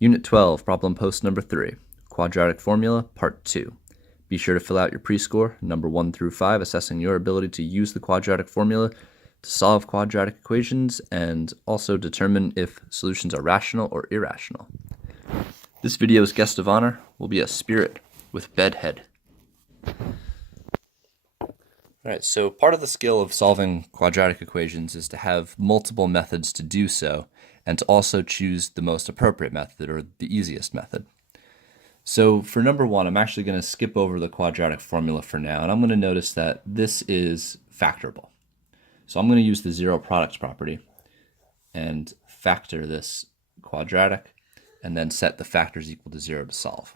Unit 12, problem post number 3, Quadratic Formula, Part 2. Be sure to fill out your pre-score, number 1 through 5, assessing your ability to use the quadratic formula to solve quadratic equations and also determine if solutions are rational or irrational. This video's guest of honor will be a spirit with bedhead. Alright, so part of the skill of solving quadratic equations is to have multiple methods to do so, and to also choose the most appropriate method, or the easiest method. So for number 1, I'm actually going to skip over the quadratic formula for now, and I'm going to notice that this is factorable. So I'm going to use the zero products property and factor this quadratic, and then set the factors equal to 0 to solve.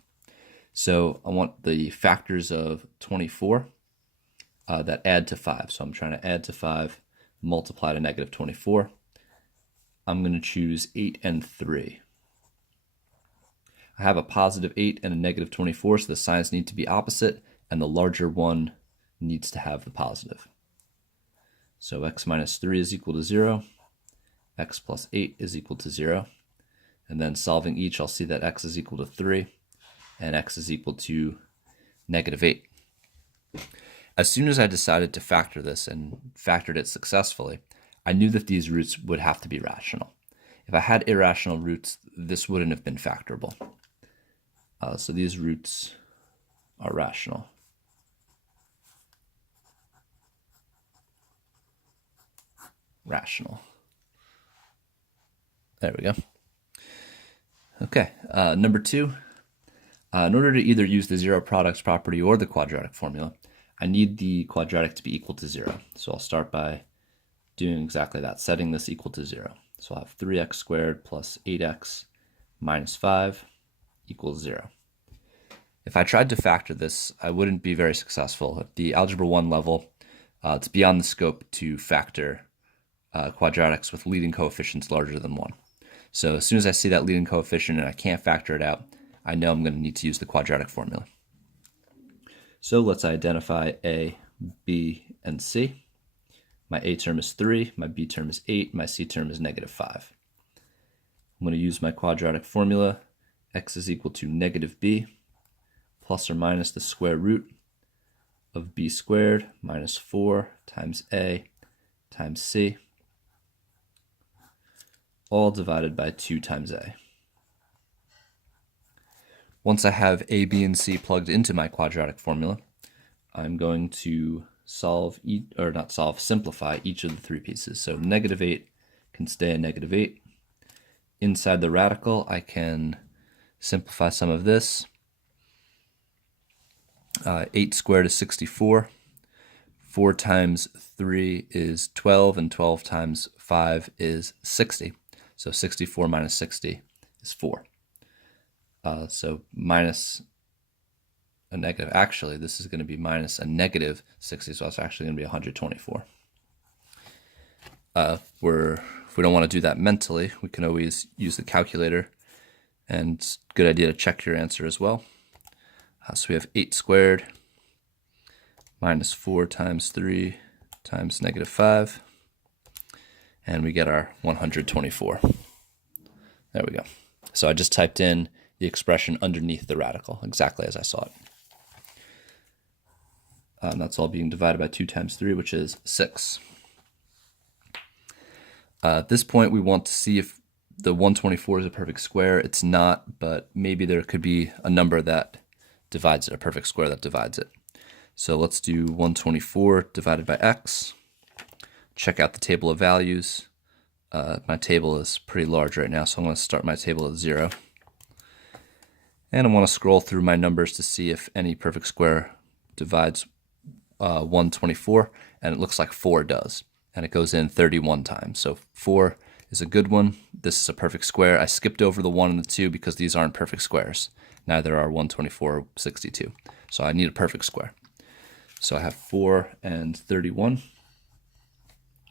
So I want the factors of 24 that add to 5. So I'm trying to add to 5, multiply to negative 24. I'm going to choose 8 and 3. I have a positive 8 and a negative 24, so the signs need to be opposite, and the larger one needs to have the positive. So x minus 3 is equal to 0, x plus 8 is equal to 0, and then solving each, I'll see that x is equal to 3, and x is equal to negative 8. As soon as I decided to factor this and factored it successfully, I knew that these roots would have to be rational. If I had irrational roots, this wouldn't have been factorable. So these roots are rational. Rational. There we go. Okay, number 2. In order to either use the zero products property or the quadratic formula, I need the quadratic to be equal to 0. So I'll start by doing exactly that, setting this equal to 0. So I'll have 3x squared plus 8x minus 5 equals 0. If I tried to factor this, I wouldn't be very successful. At the Algebra 1 level, it's beyond the scope to factor quadratics with leading coefficients larger than 1. So as soon as I see that leading coefficient and I can't factor it out, I know I'm going to need to use the quadratic formula. So let's identify A, B, and C. My A term is 3, my B term is 8, my C term is negative 5. I'm going to use my quadratic formula. X is equal to negative B plus or minus the square root of B squared minus 4 times A times C, all divided by 2 times A. Once I have A, B, and C plugged into my quadratic formula, I'm going to simplify each of the 3 pieces. So negative 8 can stay a negative 8. Inside the radical, I can simplify some of this. 8 squared is 64. 4 times 3 is 12, and 12 times 5 is 60. So 64 minus 60 is 4. So minus a negative, actually this is going to be minus a negative 60, so it's actually going to be 124. If we don't want to do that mentally, we can always use the calculator, and it's a good idea to check your answer as well. So we have 8 squared minus 4 times 3 times negative 5, and we get our 124. There we go. So I just typed in the expression underneath the radical, exactly as I saw it. That's all being divided by 2 times 3, which is 6. At this point, we want to see if the 124 is a perfect square. It's not, but maybe there could be a number that divides it, a perfect square that divides it. So let's do 124 divided by x. Check out the table of values. My table is pretty large right now, so I'm going to start my table at 0. And I want to scroll through my numbers to see if any perfect square divides 124, and it looks like 4 does. And it goes in 31 times. So 4 is a good one. This is a perfect square. I skipped over the 1 and the 2 because these aren't perfect squares. Neither are 124 or 62. So I need a perfect square. So I have 4 and 31.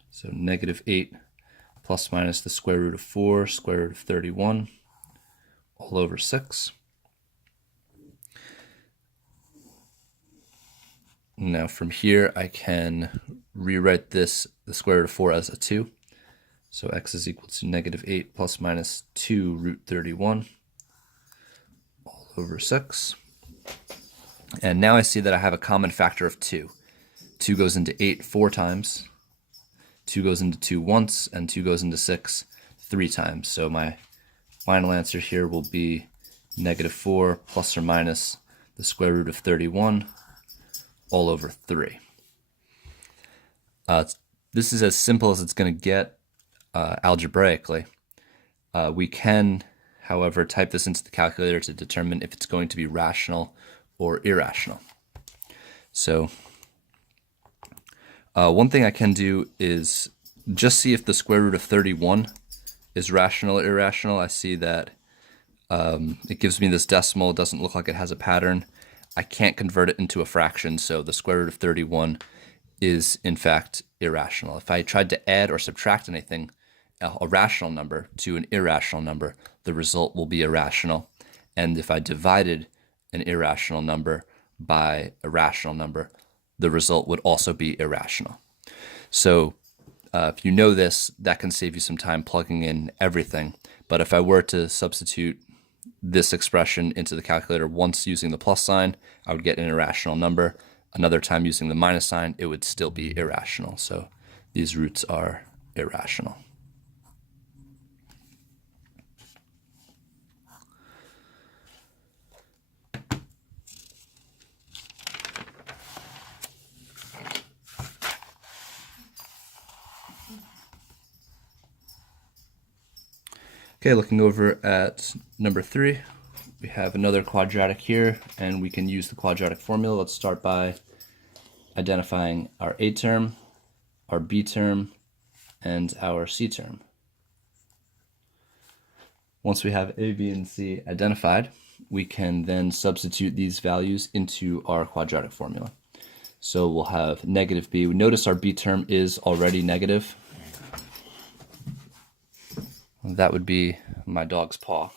So negative 8 plus minus the square root of 4, square root of 31, all over 6. Now from here, I can rewrite this, the square root of 4, as a 2. So x is equal to negative 8 plus minus 2 root 31. over 6. And now I see that I have a common factor of 2. 2 goes into 8 4 times, 2 goes into 2 once, and 2 goes into 6 3 times. So my final answer here will be -4 plus or minus the square root of 31 all over 3. This is as simple as it's going to get algebraically. We can, however, type this into the calculator to determine if it's going to be rational or irrational. So one thing I can do is just see if the square root of 31 is rational or irrational. I see that it gives me this decimal. It doesn't look like it has a pattern. I can't convert it into a fraction, so the square root of 31 is in fact irrational. If I tried to add or subtract anything, a rational number to an irrational number, the result will be irrational. And if I divided an irrational number by a rational number, the result would also be irrational. So if you know this, that can save you some time plugging in everything. But if I were to substitute this expression into the calculator once using the plus sign, I would get an irrational number. Another time using the minus sign, it would still be irrational. So these roots are irrational. Okay, looking over at number 3, we have another quadratic here, and we can use the quadratic formula. Let's start by identifying our A term, our B term, and our C term. Once we have A, B, and C identified, we can then substitute these values into our quadratic formula. So we'll have -b. Notice our B term is already negative. That would be my dog's paw.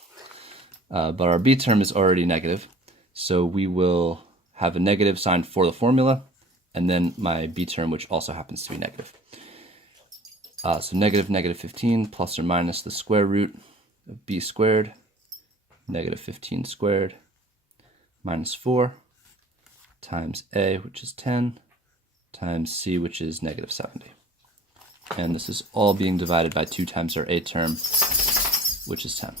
But our B term is already negative, so we will have a negative sign for the formula, and then my B term, which also happens to be negative. So -15 plus or minus the square root of B squared, -15 squared, minus 4, times A, which is 10, times C, which is -70. And this is all being divided by 2 times our A term, which is 10.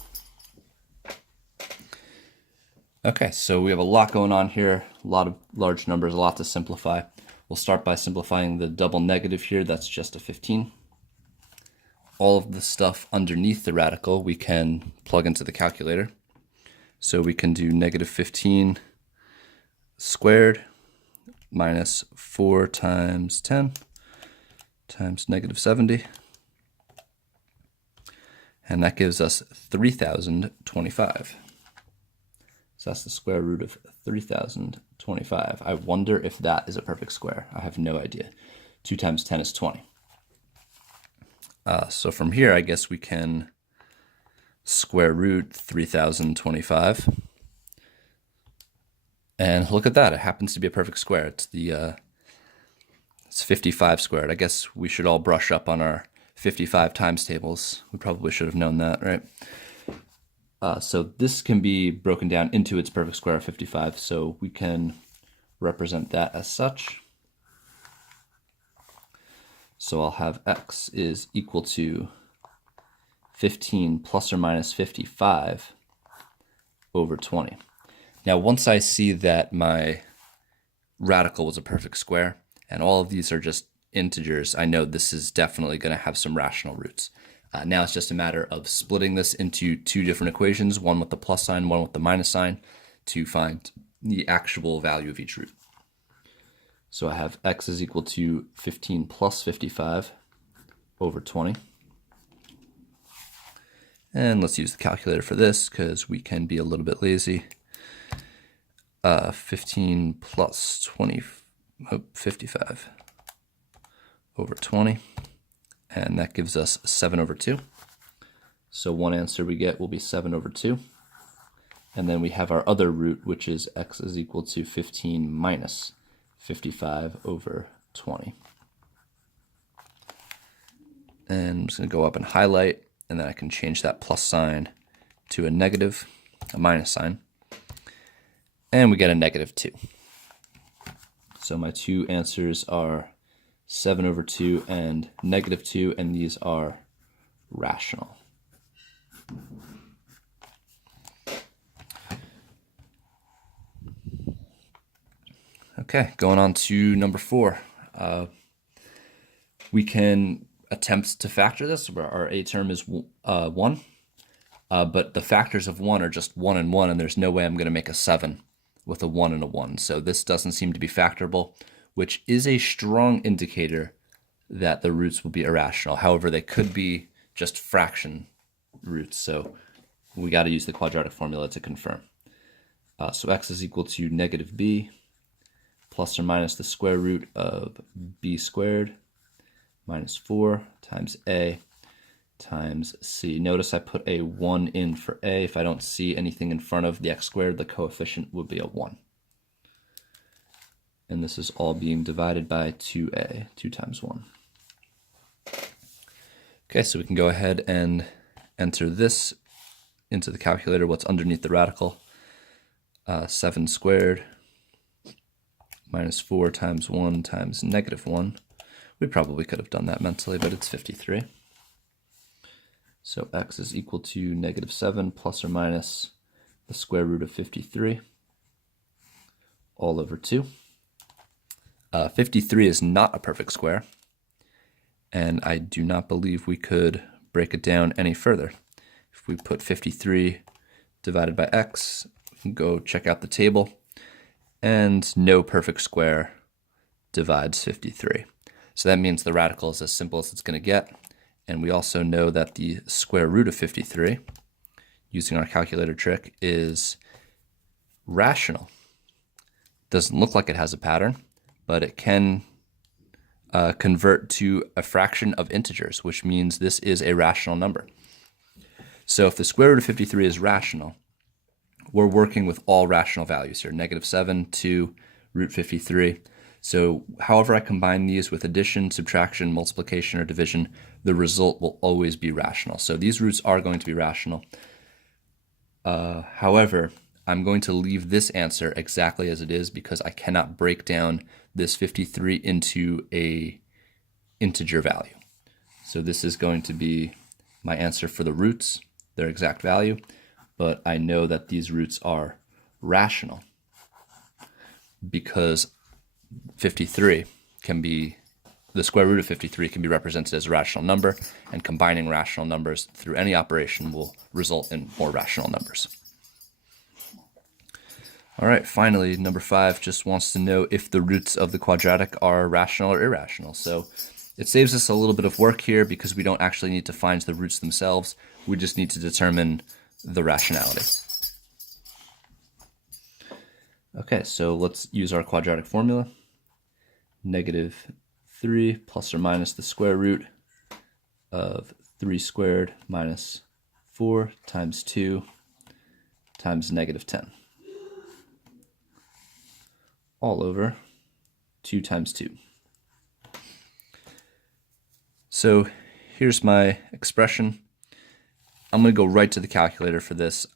Okay, so we have a lot going on here, a lot of large numbers, a lot to simplify. We'll start by simplifying the double negative here. That's just a 15. All of the stuff underneath the radical we can plug into the calculator. So we can do -15 squared minus 4 times 10 times -70. And that gives us 3,025. So that's the square root of 3,025. I wonder if that is a perfect square. I have no idea. 2 times 10 is 20. So from here, I guess we can square root 3,025. And look at that. It happens to be a perfect square. It's it's 55 squared. I guess we should all brush up on our 55 times tables. We probably should have known that, right? So this can be broken down into its perfect square of 55, so we can represent that as such. So I'll have x is equal to 15 plus or minus 55 over 20. Now, once I see that my radical was a perfect square, and all of these are just integers, I know this is definitely going to have some rational roots. Now it's just a matter of splitting this into 2 different equations, one with the plus sign, one with the minus sign, to find the actual value of each root. So I have x is equal to 15 plus 55 over 20. And let's use the calculator for this because we can be a little bit lazy. 15 plus 55 over 20. And that gives us 7 over 2. So one answer we get will be 7 over 2. And then we have our other root, which is x is equal to 15 minus 55 over 20. And I'm just going to go up and highlight, and then I can change that plus sign to a negative, a minus sign. And we get a -2. So my two answers are 7/2 and -2, and these are rational. Okay, going on to number 4. We can attempt to factor this, where our A term is 1, but the factors of 1 are just 1 and 1, and there's no way I'm going to make a 7 with a 1 and a 1. So this doesn't seem to be factorable, which is a strong indicator that the roots will be irrational. However, they could be just fraction roots, so we got to use the quadratic formula to confirm. So x is equal to -b plus or minus the square root of b squared minus 4 times a times c. Notice I put a 1 in for a. If I don't see anything in front of the x squared, the coefficient would be a 1. And this is all being divided by 2a, 2 times 1. Okay, so we can go ahead and enter this into the calculator, what's underneath the radical. 7 squared minus 4 times 1 times -1. We probably could have done that mentally, but it's 53. So x is equal to -7 plus or minus the square root of 53 all over 2. 53 is not a perfect square, and I do not believe we could break it down any further. If we put 53 divided by x, we can go check out the table, and no perfect square divides 53. So that means the radical is as simple as it's going to get, and we also know that the square root of 53, using our calculator trick, is rational. Doesn't look like it has a pattern, but it can convert to a fraction of integers, which means this is a rational number. So if the square root of 53 is rational, we're working with all rational values here, -7 to root 53. So however I combine these with addition, subtraction, multiplication, or division, the result will always be rational. So these roots are going to be rational. However, I'm going to leave this answer exactly as it is because I cannot break down this 53 into a integer value. So this is going to be my answer for the roots, their exact value, but I know that these roots are rational because 53 can be, the square root of 53 can be represented as a rational number, and combining rational numbers through any operation will result in more rational numbers. All right, finally, number 5 just wants to know if the roots of the quadratic are rational or irrational. So it saves us a little bit of work here because we don't actually need to find the roots themselves. We just need to determine the rationality. Okay, so let's use our quadratic formula. -3 plus or minus the square root of 3 squared minus 4 times 2 times -10. All over 2 times 2. So here's my expression. I'm going to go right to the calculator for this.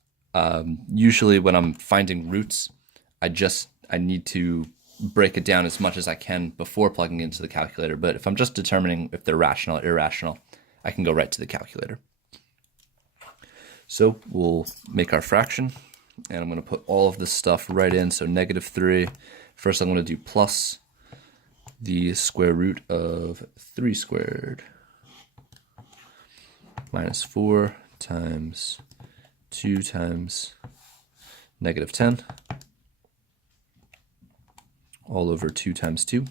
Usually when I'm finding roots, I need to break it down as much as I can before plugging into the calculator. But if I'm just determining if they're rational or irrational, I can go right to the calculator. So we'll make our fraction, and I'm going to put all of this stuff right in. So -3. First, I'm going to do plus the square root of 3 squared minus 4 times 2 times -10 all over 2 times 2.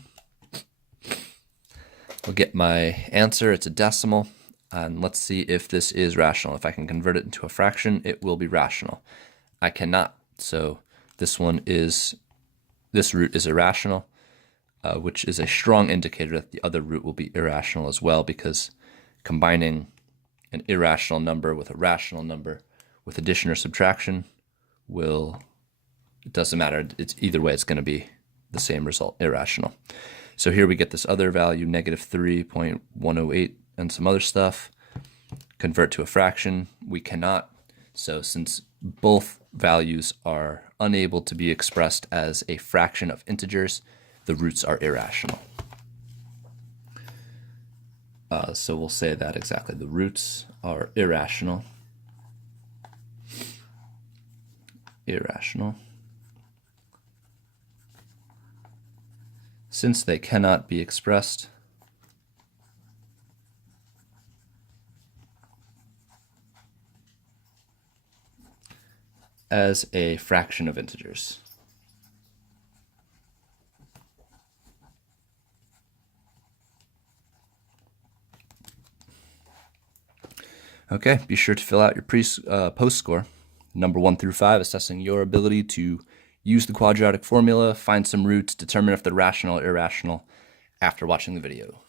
I'll get my answer. It's a decimal, and let's see if this is rational. If I can convert it into a fraction, it will be rational. I cannot, so this root is irrational, which is a strong indicator that the other root will be irrational as well, because combining an irrational number with a rational number with addition or subtraction it doesn't matter. It's either way, it's going to be the same result, irrational. So here we get this other value, -3.108 and some other stuff. Convert to a fraction, we cannot. So since both values are unable to be expressed as a fraction of integers, the roots are irrational. So we'll say that exactly. The roots are irrational. Irrational. Since they cannot be expressed as a fraction of integers. Okay, be sure to fill out your post score, number 1 through 5, assessing your ability to use the quadratic formula, find some roots, determine if they're rational or irrational after watching the video.